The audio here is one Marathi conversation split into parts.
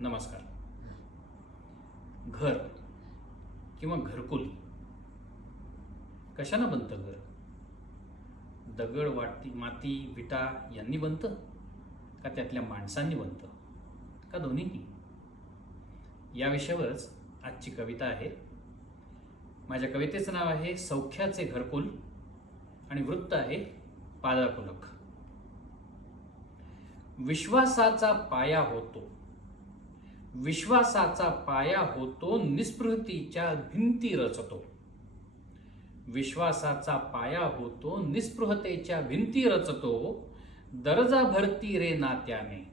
नमस्कार. घर किंवा घरकुल कशानं बनतं? घर दगड, माती, विटा यांनी बनतं का त्यातल्या माणसांनी बनतं का दोन्हीही? या विषयावरच आजची कविता आहे. माझ्या कवितेचं नाव आहे सौख्याचे घरकुल आणि वृत्त आहे पादाकुलक. विश्वासाचा पाया होतो, विश्वासाचा पाया होतो, निस्पृहतेच्या भिंती रचतो. विश्वासाचा पाया होतो, निस्पृहतेच्या भिंती रचतो. दर्जा भरती रे नात्याने,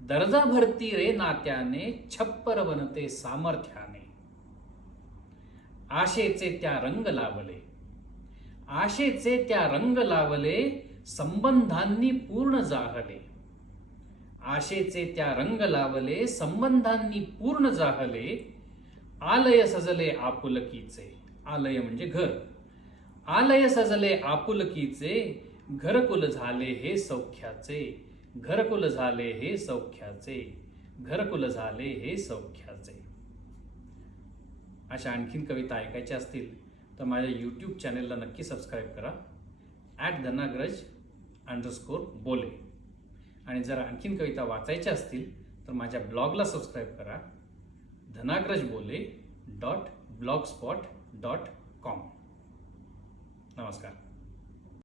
दर्जा भरती रे नात्याने, छप्पर बनते सामर्थ्याने. आशेचे त्या रंग लावले, आशेचे त्या रंग लावले, संबंधांनी पूर्ण जाहले. आशेचे त्या रंग लावले, संबंधांनी पूर्ण जाहले. आलय सजले आपुलकीचे, आलय म्हणजे घर. आलय सजले आपुलकीचे, घरकुल झाले हे सौख्याचे. घरकुल झाले हे सौख्याचे, घरकुल झाले हे सौख्याचे. अशा आणखीन कविता ऐकायच्या असतील तर माझ्या यूट्यूब चॅनेलला नक्की सबस्क्राईब करा, @धनाग्रज_बोले. आणि जर आणखीन कविता वाचायच्या असतील तर माझ्या ब्लॉगला सबस्क्राईब करा, dhanagrajbole.blogspot.com. नमस्कार.